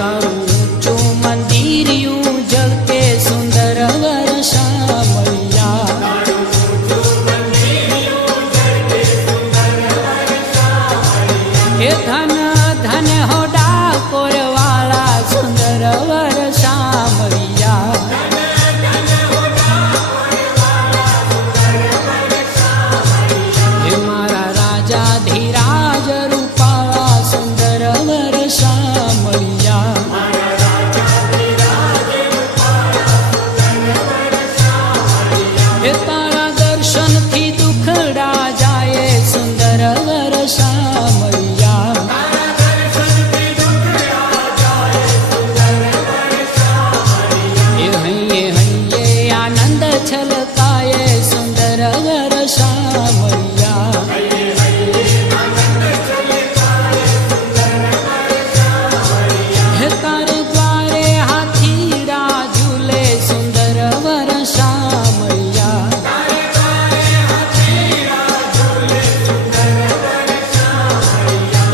तारू ऊंचो मंदिर यूं जग के सुंदर वर्षा मैया हे धन धन हो डाकोर वाला सुंदर वर्षा मैया हे मारा राजा धीराज रूपाला सुंदर वर्षा मैया हे तारा दर्शन थी दुखड़ा जाए सुंदर वर्षा मैया हे हइये आनंद छलकाए सुंदर वर्षा मैया हे तारे द्वारे हाथीड़ा झूले सुंदर वर्षा मैया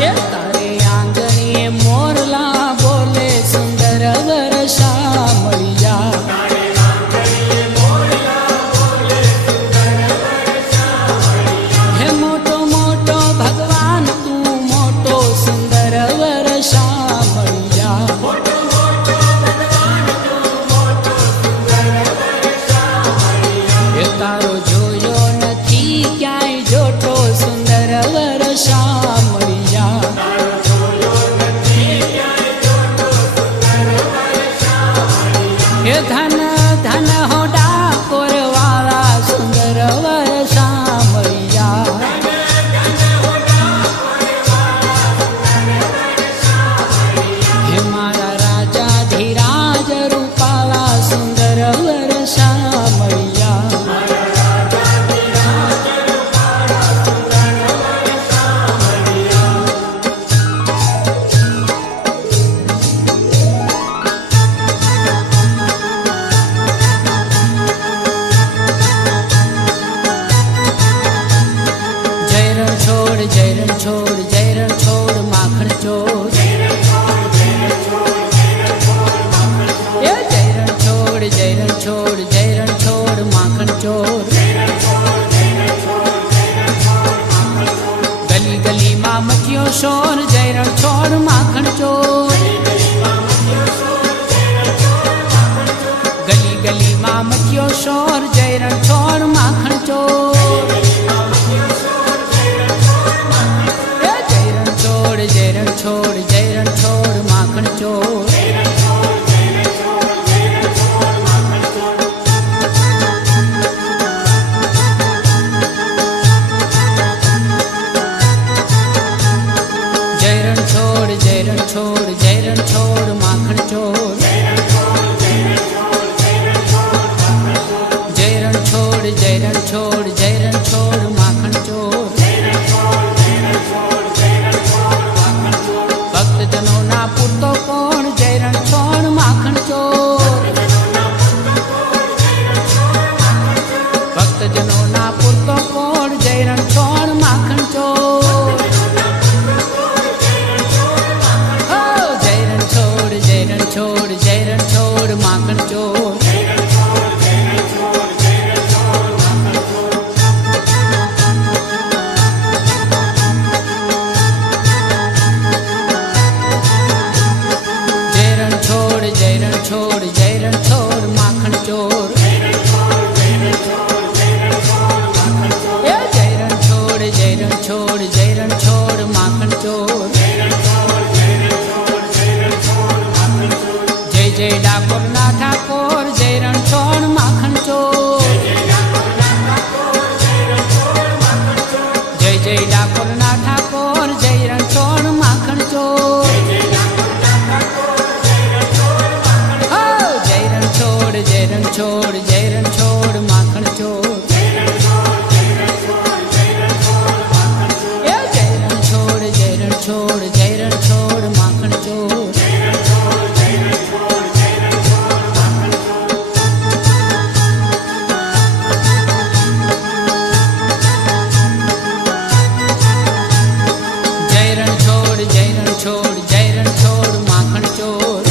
हे तारे आंगणे मोरला बोले सुंदर वर्षा मैया हे मोटो मोटो भगवान तू मोटो सुंदर वर्षा मैया हे तारो जोयो नथी क्याय जोटो सुंदर वर्षा मैया हे धन धन हो डाकोर वाला सुंदर वर्षा मैया हे मारा राजा धीराज रूपाला सुंदर वर्षा मैया जय रण छोड़ माखण चोर ये जय रण छोड़ माखण चोर गली गली मां मचियो शोर जय रण छोड़ माखण चोर गली गली मां मचियो शोर जय रण छोड़ माखण चोर जय रण छोड़ माखण चोर जय रण छोड़ माखण चोर जय रण छोड़ माखण चोर भक्त जनों ना पुतो कोण जय रण छोड़ माखण चोर भक्त जनों ना पुतो कोण जय रण छोड़ माखण चोर हो जय रण छोड़ माखण चोर जय रण छोड़ माखण चोर जय रण छोड़ माखण चोर जय जय डाकोर ना ठाकोर जय रण छोड़ माखण चोर जय जय डाकोर ना ठाकोर जय रण छोड़ माखण चोर जय रण छोड़ ચોર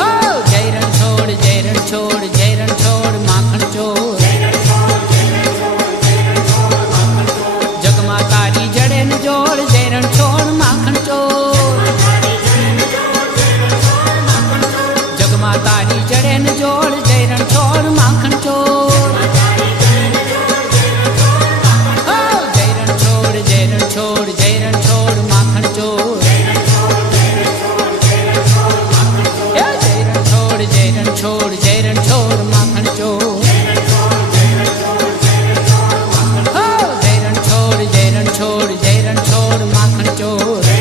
ઓ જય રણછોડ જય રણછોડ જય રણછોડ માખણ ચોર જગમાં તારી જડે ને જોડ જય રણછોડ માખણ ચોર જગમાં તારી જડે ને જોડ જય રણછોડ માખણ ચોર ઓ જય રણછોડ જય રણછોડ જય રણછોડ માખણ ચોર જય રણછોડ જય રણછોડ જય રણછોડ માખણ ચોર ઓ જય રણછોડ જય રણછોડ જય રણછોડ માખણ ચોર જય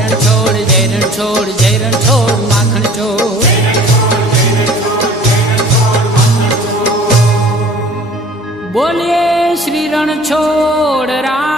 રણછોડ જય રણછોડ જય રણછોડ માખણ ચોર બોલીએ શ્રી રણછોડ રામ